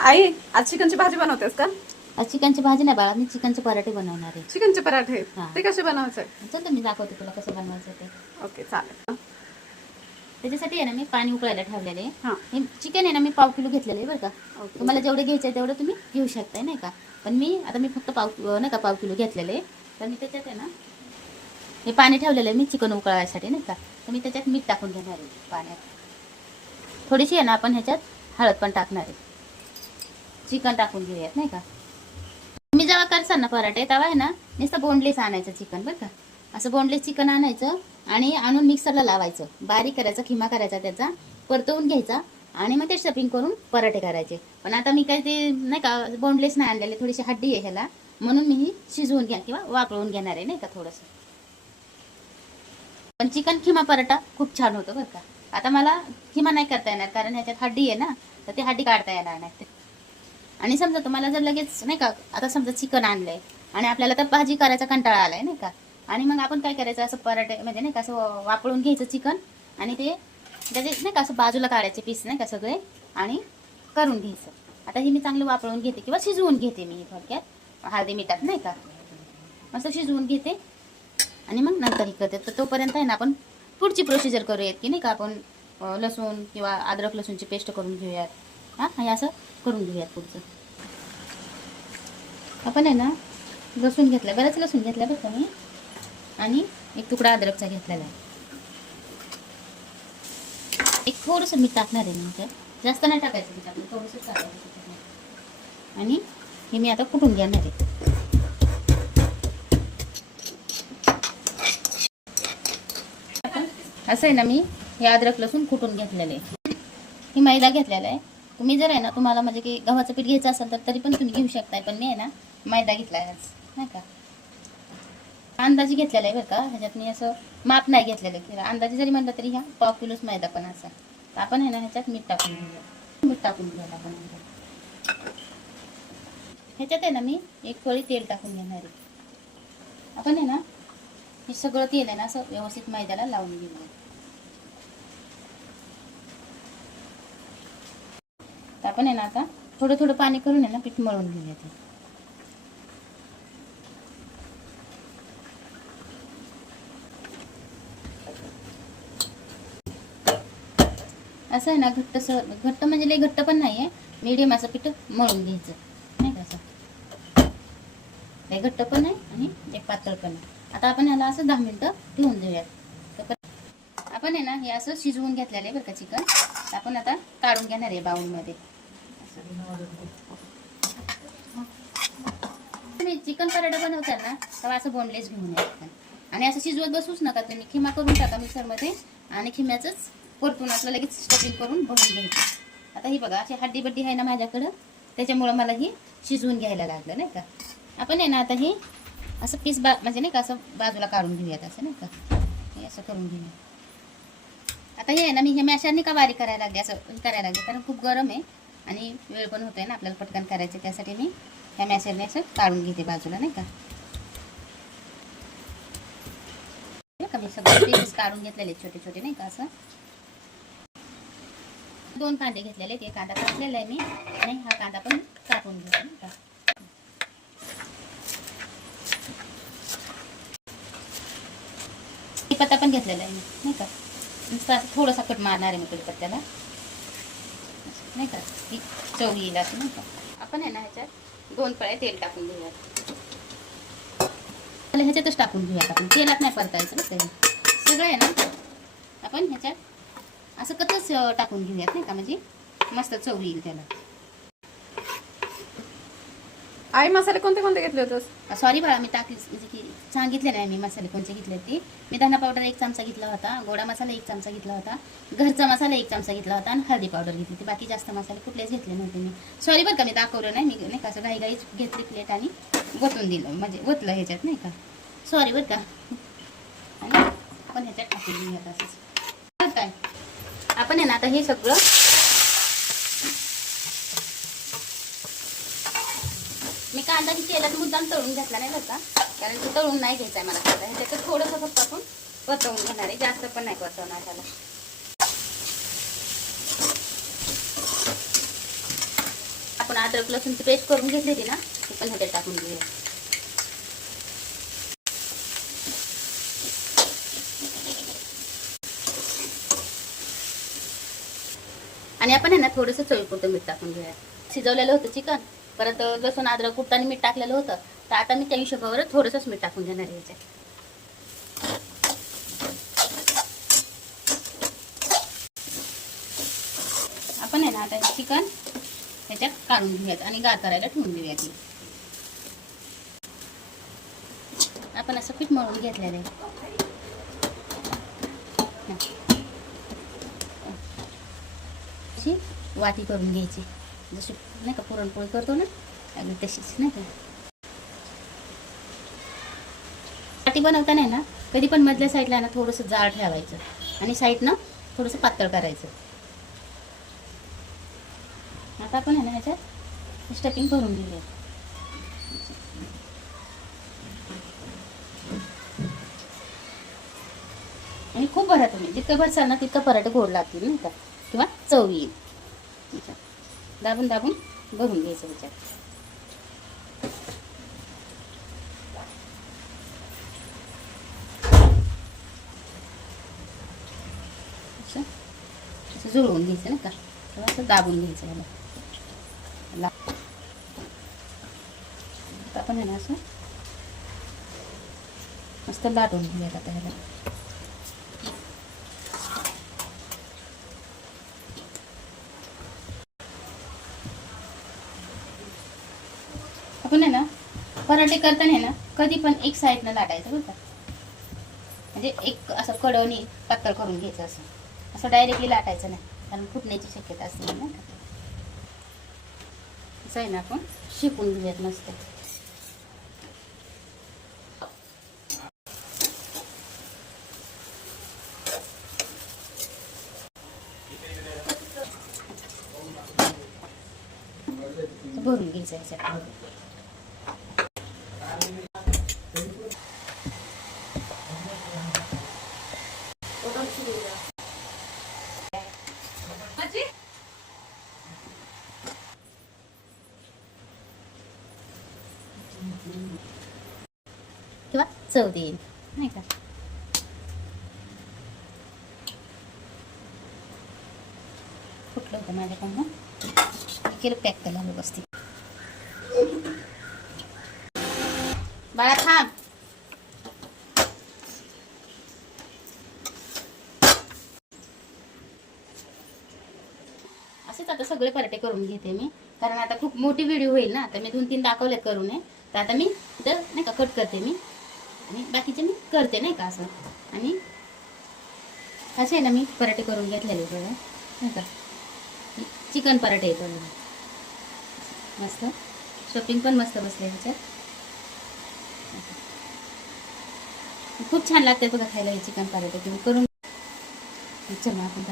आई आज चिकनची भाजी बनवतेस का? आज चिकनची भाजी नाही बाळा, मी चिकनचे पराठे बनवणार आहे. चिकनचे पराठे हा. ते कसे बनवायचे? चल तर मी दाखवते तुला कसं बनवायचं ते. ओके चालेल. त्याच्यासाठी आहे ना मी पाणी उकळायला ठेवलेले आहे. हां हे चिकन आहे ना मी पाव किलो घेतलेले आहे बरं का. ओके. तुम्हाला जेवढे घ्यायचं आहे तेवढं तुम्ही घेऊ शकताय नाही का. पण मी फक्त नाही का पाव किलो घेतलेले आहे. तर मी त्याच्यात आहे ना हे पाणी ठेवलेलं आहे मी चिकन उकळायसाठी नाही का. तर मी त्याच्यात मीठ टाकून घेणार आहे पाण्यात. थोडीशी आहे ना आपण ह्याच्यात हळद पण टाकणार आहे. चिकन टाकून घेऊयात नाही का. तुम्ही जेव्हा करसान ना पराठे तेव्हा आहे ना नुसतं बोनलेस आणायचं चिकन बरं का. असं बोनलेस चिकन आणायचं आणि आणून मिक्सरला लावायचं, बारीक करायचा, खिमा करायचा, त्याचा परतवून घ्यायचा आणि मग ते स्टफिंग करून पराठे करायचे. पण आता मी काय ते नाही का बोनलेस नाही आणलेले, थोडीशी हड्डी आहे ह्याला, म्हणून मी ही शिजवून घ्या किंवा वापरून घेणार आहे नाही का थोडंसं. पण चिकन खिमा पराठा खूप छान होतो बरं का. आता मला खिमा नाही करता येणार कारण ह्याच्यात हड्डी आहे ना, तर ती हड्डी काढता येणार नाही. आणि समजा तुम्हाला जर लगेच नाही का, आता समजा चिकन आणलंय आणि आपल्याला तर भाजी करायचा कंटाळा आलाय नाही का, आणि मग आपण काय करायचं, असं पराठे म्हणजे नाही का असं वापरून घ्यायचं चिकन आणि ते त्याचे नाही का असं बाजूला काढायचे पीस नाही का सगळे आणि करून घ्यायचं. आता ही मी चांगलं वापरून घेते किंवा शिजवून घेते मी थोडक्यात हळदी मिठात नाही का, मस्त शिजवून घेते आणि मग नंतर ही करते. तर तोपर्यंत आहे ना आपण पुढची प्रोसिजर करूयात की नाही का, आपण लसूण किंवा अद्रक लसूणची पेस्ट करून घेऊयात. हां हे असं करून घेऊयात पुढचं. आपण आहे ना लसूण घेतला, बराच लसूण घेतला बरं का मी, आणि एक तुकडा अद्रकचा घेतलेला आहे. एक थोडंसं मीठ टाकणार आहे मी, जास्त नाही टाकायचं मीठ, आपलं थोडंसं टाकायचं. आणि हे मी आता कुटून घेणार आहे. असं आहे ना मी हे अद्रक लसूण कुटून घेतलेलं आहे. ही मैदा घेतलेला आहे. तुम्ही जर आहे ना तुम्हाला म्हणजे की गव्हाचं पीठ घ्यायचं असेल तर तरी पण तुम्ही घेऊ शकताय, पण मी आहे ना मैदा घेतला आहे नाही का. अंदाजे घेतलेला आहे बरं का, ह्याच्यात मी असं माप नाही घेतलेलं की अंदाजे जरी म्हणलं तरी ह्या पाव किलोच मैदा पण असा. तर आपण आहे ना ह्याच्यात मीठ टाकून घेऊया, मीठ टाकून घेऊया आपण. ह्याच्यात आहे ना मी एक पळी तेल टाकून घेणार आहे. आपण आहे ना हे सगळं तेल आहे ना असं व्यवस्थित मैद्याला लावून घेऊया. तर आपण आहे ना आता थोडं थोडं पाणी करून आहे ना पीठ मळून घेऊया ते. असं आहे ना घट्ट म्हणजे लई घट्ट पण नाही आहे, मीडियम असं पीठ मळून घ्यायचं नाही का. असं लई घट्ट पण आहे आणि एक पातळ पण आहे. आता आपण ह्याला असं 10 मिनिटं ठेवून देऊयात. तर आपण आहे ना हे असं शिजवून घेतलेलं आहे बरं का चिकन. आपण आता काढून घेणार आहे बाउलमध्ये. तुम्ही चिकन पराठा बनवताल ना तेव्हा असं बोनलेस घेऊन या आणि असं शिजवत बसूच नका तुम्ही. खिमा करून टाका मिक्सरमध्ये आणि खिम्याचंच परतून आपलं लगेच स्टफिंग करून भरून घ्यायचं. आता ही बघा अशी हड्डी बड्डी आहे ना माझ्याकडं, त्याच्यामुळं मला ही शिजवून घ्यायला लागलं नाही का. आपण आहे ना आता ही असं पीस म्हणजे नाही का असं बाजूला काढून घेऊयात असं नाही का, हे असं करून घेऊया. आता हे आहे ना मी हे मॅशरने का बारीक करायला लागले, असं करायला लागले कारण खूप गरम आहे आणि वेळ पण होतोय ना आपल्याला पटकन करायचं, त्यासाठी मी ह्या मॅशरने असं काढून घेते बाजूला नाही का. मी सगळे पीसेस काढून घेतलेले छोटे छोटे नाही का. असं 2 कांदे घेतलेले, एक कांदा कापलेला आहे मी आणि हा कांदा पण कापून घेतो नाही का. कढीपत्ता पण घेतलेला आहे मी नाही का. नुसतं असं थोडासा कट मारणार आहे मी कढीपत्त्याला नाही का, ती चव येईल असं नाही का. आपण आहे ना ह्याच्यात 2 पळ्या तेल टाकून घेऊयात. ह्याच्यातच टाकून घेऊयात आपण, तेलात नाही परतायचं ना ते सगळं आहे ना. आपण ह्याच्यात असं कच्चच टाकून घेऊयात नाही का, म्हणजे मस्त चव येईल त्याला. आई मसाले कोणते कोणते घेतले होतेस? सॉरी बाळा, मी टाकली म्हणजे की सांगितले नाही मी मसाले कोणते घेतले ते. मी धना पावडर 1 चमचा घेतला होता, गोडा मसाला 1 चमचा घेतला होता, घरचा मसाला 1 चमचा घेतला होता आणि हळदी पावडर घेतली होती. बाकी जास्त मसाले कुठलेच घेतले नव्हते मी. सॉरी बरं का, मी दाखवलं नाही, मी नाही का असं घाईघाईच घेतली प्लेट आणि ओतून दिलं, म्हणजे ओतलं ह्याच्यात नाही का. सॉरी बरं का. आणि आपण ह्याच्यात टाकून घेऊयात असंच काय. आपण आहे ना आता हे सगळं मी कांदा की तेलात मुद्दाम तळून घेतला नाही बरं का, कारण ते तळून नाही घ्यायचं आहे मला कांदा. ह्याच्यात थोडंसं फक्त आपण परतवून घेणार आहे, जास्त पण नाही परतवणार त्याला. आपण अद्रक लसूणची पेस्ट करून घेतली ना ती पण ह्याच्यात टाकून घेऊया. आणि आपण आहे ना थोडंसं चवीपुरतं मीठ टाकून घेऊया. शिजवलेलं होतं चिकन, परत लसूण अद्रक कुटताना मीठ टाकलेलं होतं, तर आता मी त्या हिशोबावर थोडंसंच मीठ टाकून घेणार आहे याच्यात. आपण आहे ना आता चिकन ह्याच्यात काढून घेऊयात आणि गार करायला ठेवून देऊयात. आपण असं पीठ मळून घेतलेलं आहे. अशी वाटी करून घ्यायची, जशी नाही का पुरणपोळी करतो ना अगदी तशीच, नाही का. वाटी बनवताना ना कधी पण मधल्या साईडला ना थोडंसं जाड ठेवायचं आणि साईडनं थोडंसं पातळ करायचं. आता आपण आहे ना ह्याच्यात स्टफिंग करून घेऊया. आणि खूप भरा तुम्ही, जितकं भरसाल ना तितकं पराठे गोड लागतील, नाही का, किंवा चव येईल. दाबून दाबून भरून घ्यायचं ह्याच्यात. असं जुळवून घ्यायचं नाही का, किंवा असं दाबून घ्यायचं ह्याला. आपण आहे ना असं मस्त लाटून घेऊयात आता ह्याला. आपण आहे ना पराठे करताना आहे ना कधी पण एक साईडनं लाटायचं बरं का, म्हणजे एक असं कडवणी पातळ करून घ्यायचं. असं डायरेक्टली लाटायचं नाही, कारण फुटण्याची शक्यता असते ना. असं आहे ना आपण शिकून घेऊयात मस्त. भरून घ्यायचं ह्याच्यात. किंवा चव देईल, नाही का. फुटलं होतं माझ्याकडनं, केलं पॅक केलं व्यवस्थित. बाळा थांब. असेच आता सगळे पराठे करून घेते मी, कारण आता खूप मोठी व्हिडिओ होईल ना. आता मी 2-3 दाखवले करू नये, तर आता मी तर नाही का कट करते मी, आणि बाकीचे मी करते नाही का असं. आणि असे आहे ना मी पराठे करून घेतलेले बघा, नाही का. चिकन पराठे येतो मस्त, स्टफिंग पण मस्त बसले ह्याच्यात. खूप छान लागते बघा खायला हे चिकन पराठे. तुम्ही करून चला आपण